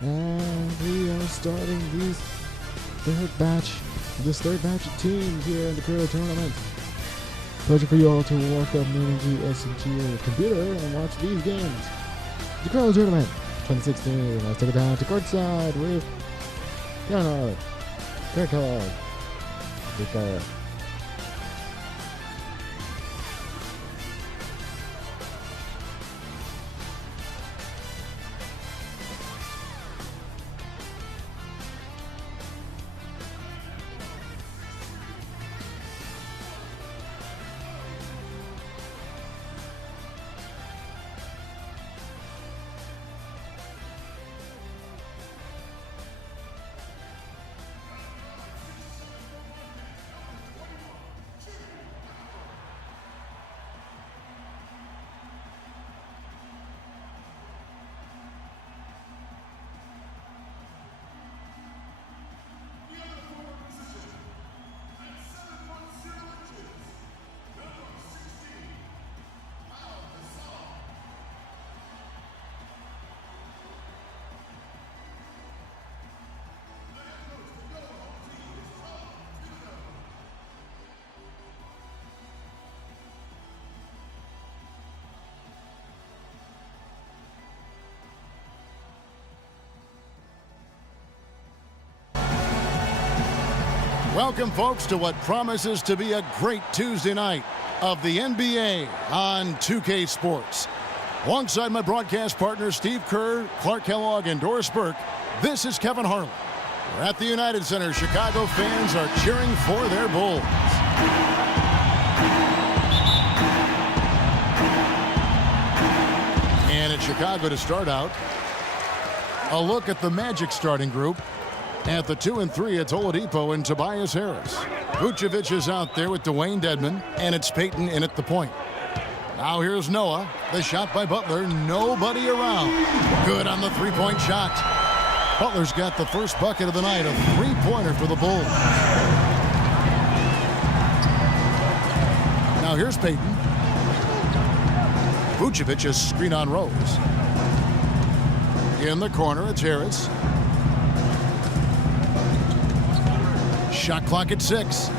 And we are starting this third batch of teams here in the LeCrow tournament. Pleasure for you all to welcome me into your computer and watch these games. The LeCrow tournament 2016. Let's take it down to courtside with Leonard, Kellogg, Vicar. Welcome, folks, to what promises to be a great Tuesday night of the NBA on 2K Sports. Alongside my broadcast partners Steve Kerr, Clark Kellogg, and Doris Burke, this is Kevin Harlan. We're at the United Center. Chicago fans are cheering for their Bulls. And in Chicago to start out, a look at the Magic starting group. At the 2 and 3, it's Oladipo and Tobias Harris. Vucevic is out there with Dwayne Dedmon, and it's Payton in at the point. Now here's Noah. The shot by Butler. Nobody around. Good on the three-point shot. Butler's got the first bucket of the night, a three-pointer for the Bulls. Now here's Payton. Vucevic is screen on Rose. In the corner, it's Harris. Shot clock at 6.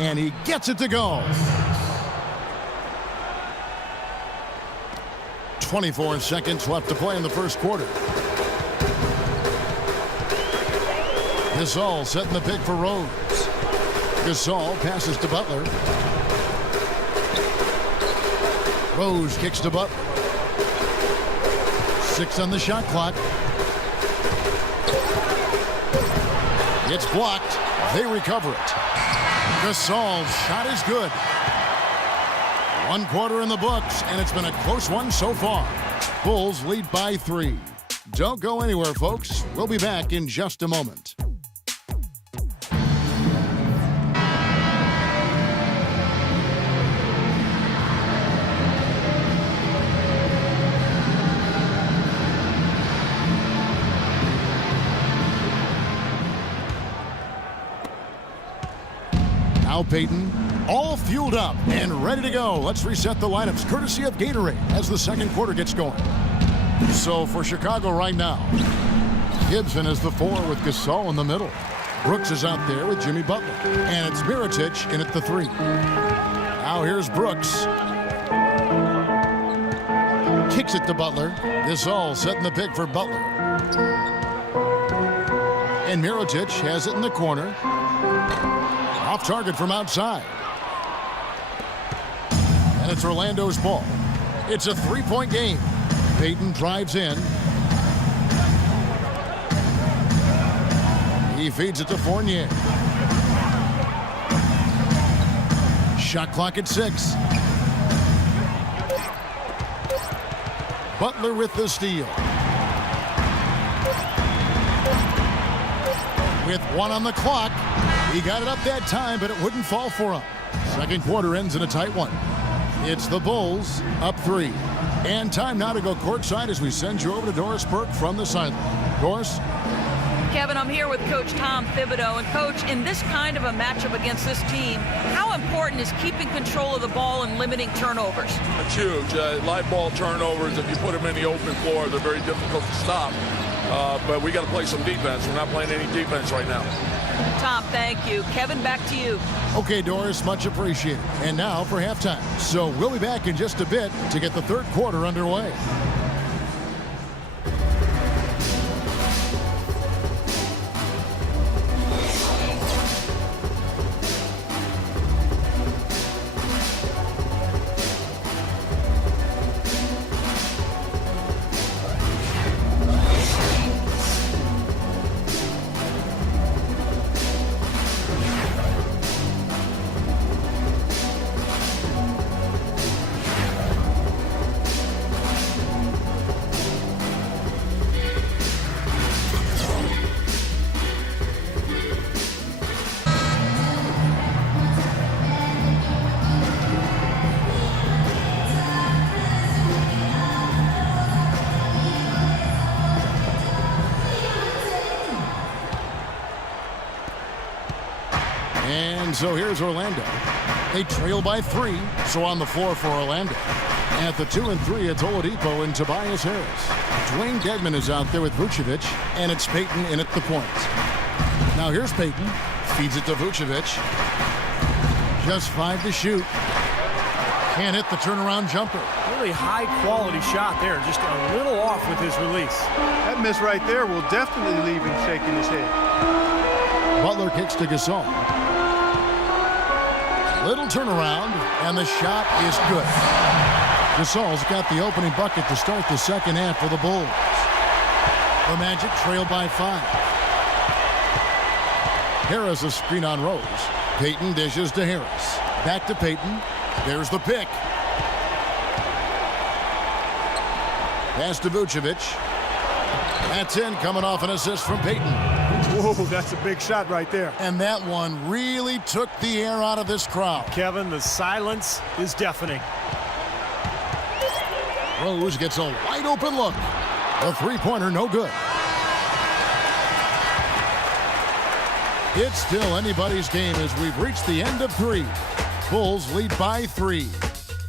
And he gets it to go. 24 seconds left to play in the first quarter. Gasol setting the pick for Rose. Gasol passes to Butler. Rose kicks to Butler. 6 on the shot clock. It's blocked. They recover it. Gasol's shot is good. 1 quarter in the books, and it's been a close one so far. Bulls lead by 3. Don't go anywhere, folks. We'll be back in just a moment. Now Payton, all fueled up and ready to go. Let's reset the lineups, courtesy of Gatorade, as the second quarter gets going. So for Chicago right now, Gibson is the 4 with Gasol in the middle. Brooks is out there with Jimmy Butler. And it's Mirotic in at the 3. Now here's Brooks. Kicks it to Butler. Gasol setting the pick for Butler. And Mirotic has it in the corner. Off target from outside. And it's Orlando's ball. It's a three-point game. Payton drives in. He feeds it to Fournier. Shot clock at 6. Butler with the steal. With 1 on the clock. He got it up that time, but it wouldn't fall for him. Second quarter ends in a tight one. It's the Bulls up 3. And time now to go courtside as we send you over to Doris Burke from the sideline. Doris? Kevin, I'm here with Coach Tom Thibodeau. And, Coach, in this kind of a matchup against this team, how important is keeping control of the ball and limiting turnovers? It's huge. Live ball turnovers, if you put them in the open floor, they're very difficult to stop. But we got to play some defense. We're not playing any defense right now. Tom, thank you. Kevin, back to you. Okay, Doris, much appreciated. And now for halftime. So we'll be back in just a bit to get the third quarter underway. And so here's Orlando. They trail by 3, so on the floor for Orlando. At the 2 and 3, it's Oladipo and Tobias Harris. Dwayne Dedmon is out there with Vucevic, and it's Payton in at the point. Now here's Payton. Feeds it to Vucevic. Just 5 to shoot. Can't hit the turnaround jumper. Really high-quality shot there. Just a little off with his release. That miss right there will definitely leave him shaking his head. Butler kicks to Gasol. Little turnaround, and the shot is good. Gasol's got the opening bucket to start the second half for the Bulls. The Magic trail by 5. Harris a screen on Rose. Payton dishes to Harris. Back to Payton. There's the pick. Pass to Vucevic. That's in, coming off an assist from Payton. Whoa, that's a big shot right there. And that one really took the air out of this crowd. Kevin, the silence is deafening. Rose gets a wide open look. The three-pointer no good. It's still anybody's game as we've reached the end of 3. Bulls lead by 3.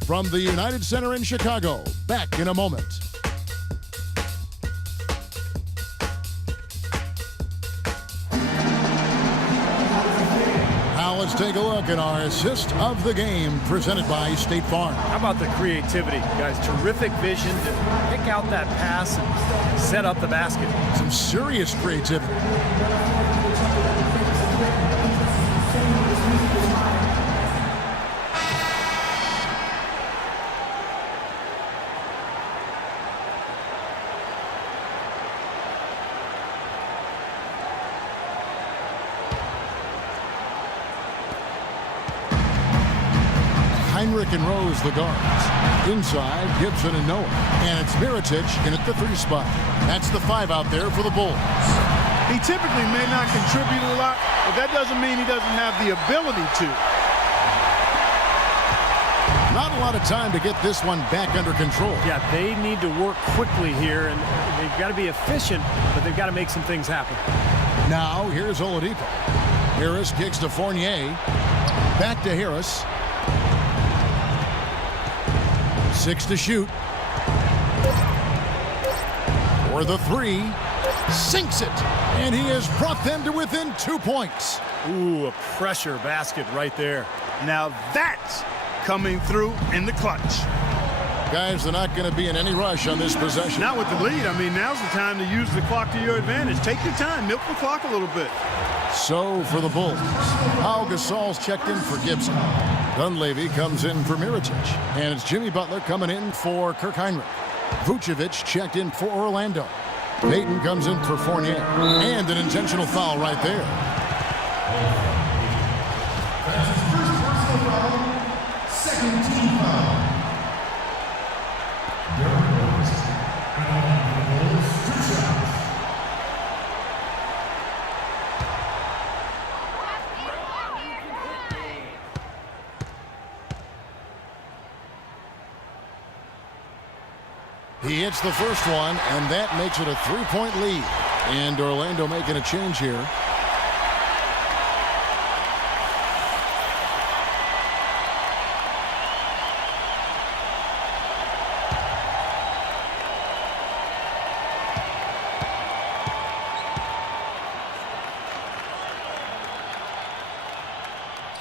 From the United Center in Chicago, back in a moment. Let's take a look at our assist of the game presented by State Farm. How about the creativity, guys? Terrific vision to pick out that pass and set up the basket. Some serious creativity. Heinrich and Rose, the guards. Inside, Gibson and Noah. And it's Mirotic in at the 3 spot. That's the 5 out there for the Bulls. He typically may not contribute a lot, but that doesn't mean he doesn't have the ability to. Not a lot of time to get this one back under control. Yeah, they need to work quickly here, and they've got to be efficient, but they've got to make some things happen. Now, here's Oladipo. Harris kicks to Fournier. Back to Harris. 6 to shoot. For the 3. Sinks it. And he has brought them to within 2 points. Ooh, a pressure basket right there. Now that's coming through in the clutch. Guys, they're not going to be in any rush on this possession. Not with the lead. I mean, now's the time to use the clock to your advantage. Take your time. Milk the clock a little bit. So for the Bulls, Pau Gasol's checked in for Gibson. Dunleavy comes in for Mirotic. And it's Jimmy Butler coming in for Kirk Heinrich. Vucevic checked in for Orlando. Payton comes in for Fournier. And an intentional foul right there. That's his first personal foul, second team foul. He hits the first one, and that makes it a 3-point lead. And Orlando making a change here.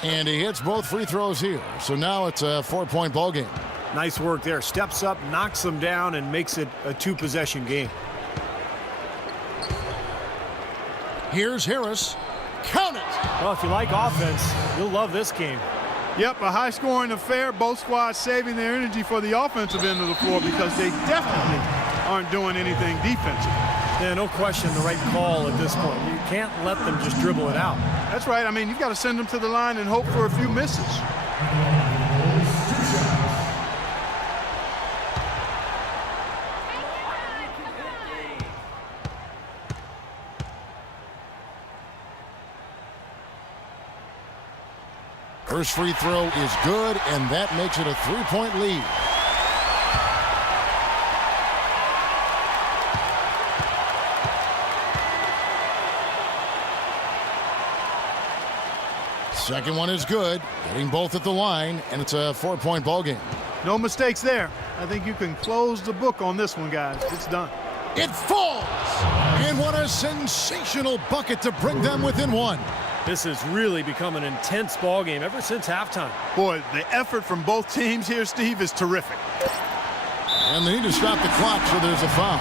And he hits both free throws here. So now it's a 4-point ball game. Nice work there. Steps up, knocks them down, and makes it a 2-possession game. Here's Harris. Count it! Well, if you like offense, you'll love this game. Yep, a high-scoring affair. Both squads saving their energy for the offensive end of the floor because they definitely aren't doing anything defensive. Yeah, no question the right call at this point. You can't let them just dribble it out. That's right. I mean, you've got to send them to the line and hope for a few misses. First free throw is good, and that makes it a 3-point lead. Second one is good, getting both at the line, and it's a 4-point ball game. No mistakes there. I think you can close the book on this one, guys. It's done. It falls! And what a sensational bucket to bring them within one. This has really become an intense ball game ever since halftime. Boy, the effort from both teams here, Steve, is terrific. And they need to stop the clock, so there's a foul.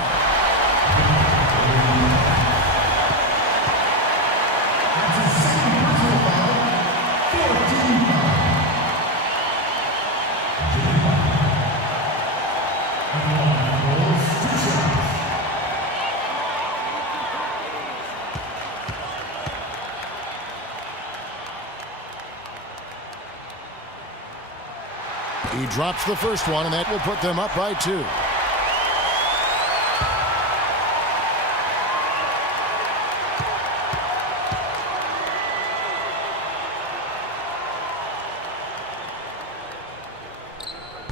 He drops the first one, and that will put them up by 2.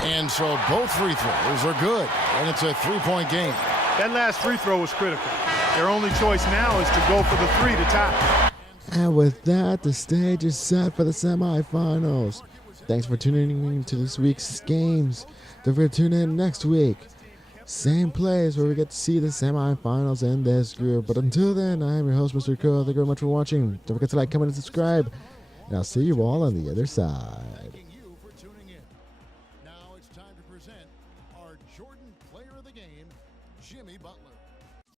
And so both free throws are good, and it's a 3-point game. That last free throw was critical. Their only choice now is to go for the 3 to tie. And with that, the stage is set for the semifinals. Thanks for tuning in to this week's games. Don't forget to tune in next week. Same place where we get to see the semifinals in this group. But until then, I am your host, Mr. LeCrow. Thank you very much for watching. Don't forget to like, comment, and subscribe. And I'll see you all on the other side.